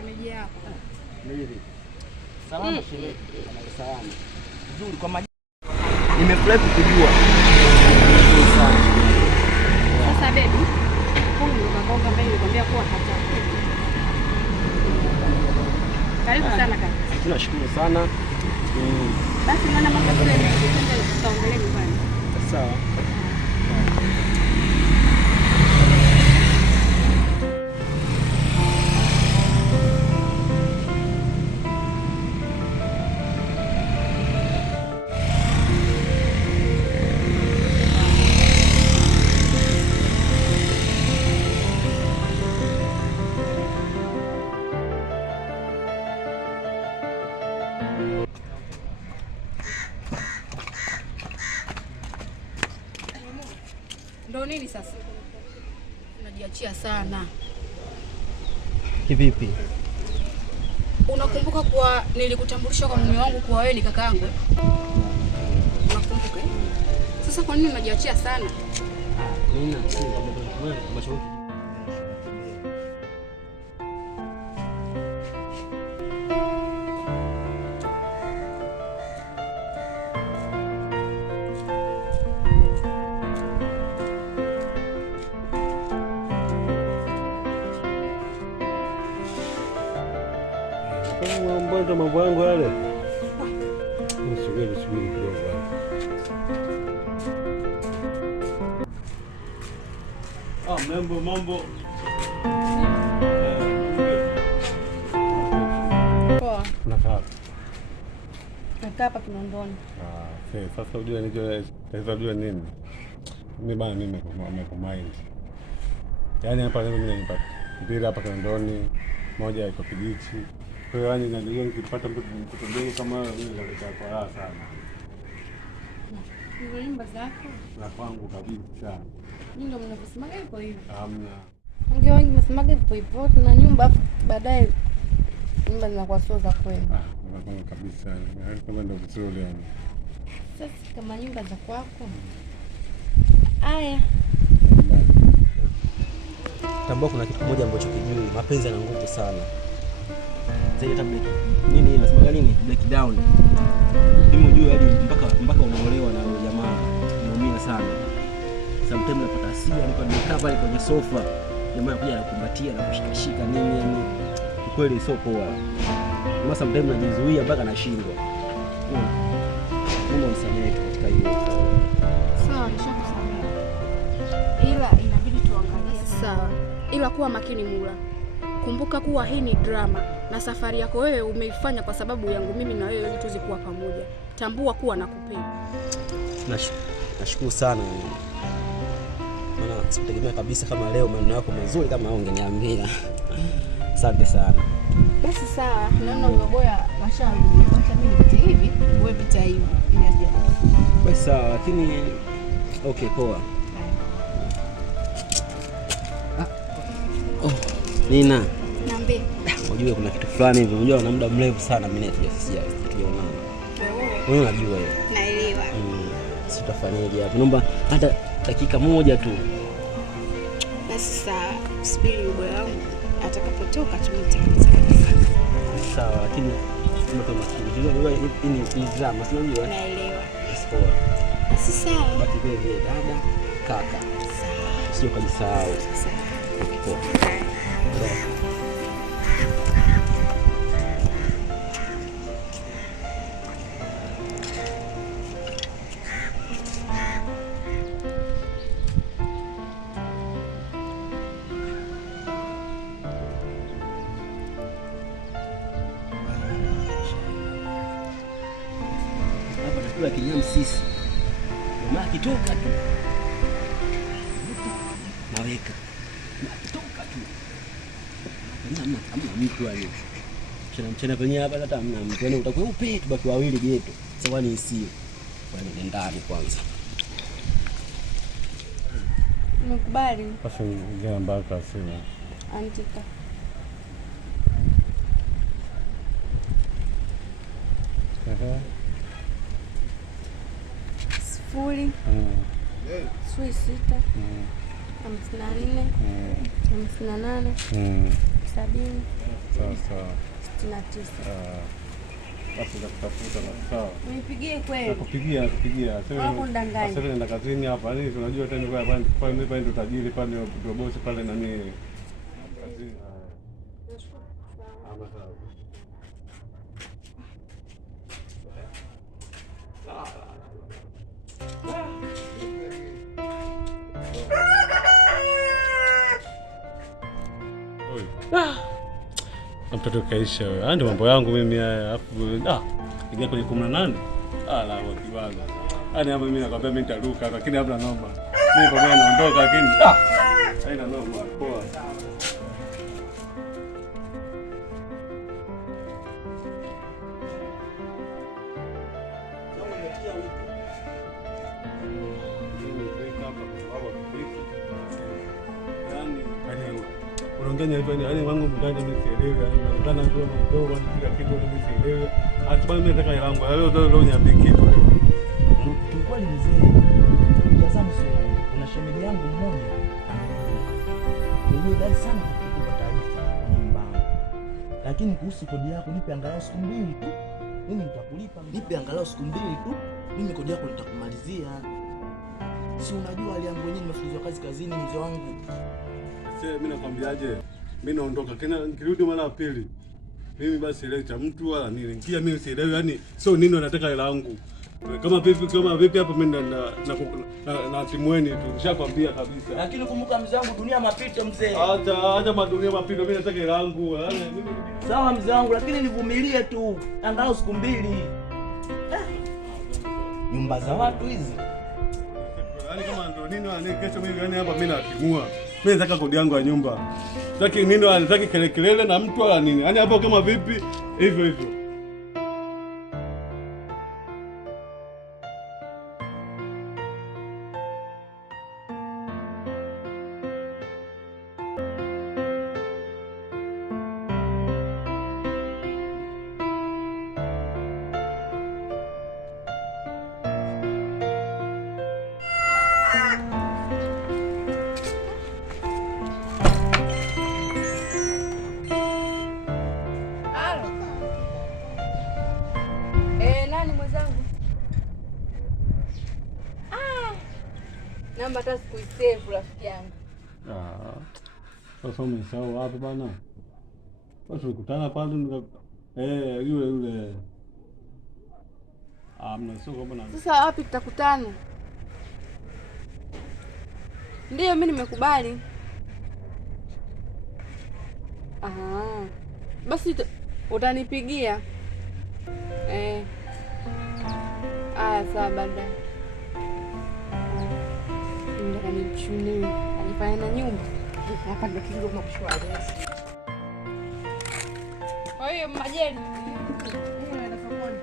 shemeji yako. Nini? Salama shemeji. Salama. Nzuri kwa maji. Nimefurahi kukujua. Sasa baby, huyu ndo babangu ambaye nilikwambia kuwa hataki. Karibu sana kaka. Tunashukuru sana. Basi naona mambo kule tutaongelea nyumbani. Sawa. Ndio nini sasa? Unajiachia sana. Kivipi? Unakumbuka kuwa nilikutambulisha kwa mume wangu kuwa wewe ni kaka yangu? Unakumbuka? Sasa kwa nini unajiachia sana? Nina mambo yangu yale. Subiri kidogo. Mambo. Poa. Nakaa hapa Kinondoni. Sasa unajua nini? Mimi bana nimekumind. Yaani hapa leo mimi nimepata mpira hapa Kinondoni, moja iko Kijichi. Kwa hiyo najua nikipata mtoto mdogo kama mimi naleta kwa raha sana. Ni nyumba zako? Na kwangu kabisa. Mimi ndo mnavyosemaga hivyo hivyo. Hamna. Wengi mnasemaga hivyo hivyo na nyumba baadaye nyumba zinakuwa sio za kweli. Kwangu kabisa. Kama ndo vizuri yani. Sasa kama nyumba za kwako. Aya. Tambua kuna kitu kimoja ambacho kijui, mapenzi yana nguvu sana. Zaidi hata nini nasemaga nini? Breakdown. Mimi unajua hadi mpaka unaolewa na jamaa unaumia sana. Sometimes napata hasira niko nimekaa pale kwenye sofa. Jamaa anakuja anakumbatia na kushikashika nini yani. Kweli sio poa. Kama sometimes najizuia mpaka nashindwa. Mungu unisamehe katika hiyo. Sawa, nishakusamehe. Ila inabidi tuangalie. Sawa. Ila kuwa makini Mula. Kumbuka kuwa hii ni drama na safari yako wewe umeifanya kwa sababu yangu mimi na wewe ili tuweze kuwa pamoja. Tambua kuwa nakupenda. Nashukuru sana. Maana sikutegemea kabisa kama leo maneno yako mazuri kama hao ungeniambia. Asante sana. Basi sawa, naona huyo boya washarudia. Acha mimi nipite hivi, wewe pita hivi. Basi sawa, lakini okay, poa. Nina. Niambie. Unajua kuna kitu fulani hivi, unajua na muda mrefu sana mimi tujaonana. Wewe unajua hiyo. Naelewa. Sitafanyaje hapo. Naomba hata dakika moja tu. Basi sawa, subiri boya wangu atakapotoka tumitakiza. Sawa, lakini kama unajua hii ni drama, si unajua? Naelewa. Poa. Basi sawa. Baki vile dada, kaka. Sawa. Sio kujisahau. Sawa. Poa. Hapa takula kinyama sisi. Mama akitoka tu. Naweka. Akitoka tu. Hamna mtu wale. Mchana penyewe hapa hata hamna mtu. Yaani utakuwa upe tubaki wawili geto. Sawa ni sio. Bwana ndani kwanza. Nimekubali. Basi ngine mpaka sina. Andika. Sifuri. Sifuri 6. 54. 58. 70. Sawa sawa. 69. Basi nakutafuta na sawa. Unipigie kweli. Nakupigia. Sasa nenda kazini hapa. Yaani unajua tena kwa mimi pale ndo tajiri pale ndo bosi pale nani. Kazini. Ama sawa. Mtoto kaisha wewe. Ndio mambo yangu mimi haya. Alafu ingia kwenye 18. La wakiwaza. Yaani hapo mimi nakwambia mimi nitaruka lakini hapa naomba. Mimi pamoja naondoka lakini haina noma. Poa. Unaongea hivyo yani wangu mganja mimi sielewi yani nataka ndio mdogo anipiga kitu mimi sielewi. Hatimaye mimi nataka yangu. Leo niambie kitu leo. Kwani mzee, mtazamo sio. Kuna shemeji yangu mmoja amekuja. Dada sana kukupa taarifa nyumbani. Lakini kuhusu kodi yako nipe angalau siku 2 tu. Mimi nitakulipa. Nipe angalau siku 2 tu. Mimi kodi yako nitakumalizia. Si unajua hali yangu yenyewe nimefukuzwa kazi kazini mzee wangu. Sasa mimi nakwambiaje? Mimi naondoka. Nikirudi mara ya pili. Mimi basi ile cha mtu wala nini. Kia mimi sielewi yani sio nini anataka hela yangu. Kama vipi hapo mimi na timweni tu. Nishakwambia kabisa. Lakini kumbuka mzee wangu dunia mapito mzee. Acha madunia mapito mimi nataka hela yangu. Sawa mzee wangu lakini nivumilie tu. Angalau siku 2. Nyumba za watu hizi. Yaani kama ndio nini wale kesho mimi yani hapa mimi natimua. Mimi nataka kodi yangu ya nyumba. Sitaki nini wala nataka kelele na mtu wala nini. Yaani hapo kama vipi hivyo. Namba hata sikuisave rafiki yangu. Sasa umesahau wapi bana? Basi tukutana pale yule. Mnasoko bana. Sasa wapi tutakutana? Ndio mimi nimekubali. Basi utanipigia. Sawa baadaye. Ndio kanichuni. Alifanya na nyumba. Hapa ndio Kigoma kushwari. Kwa hiyo majeni. Naenda sokoni.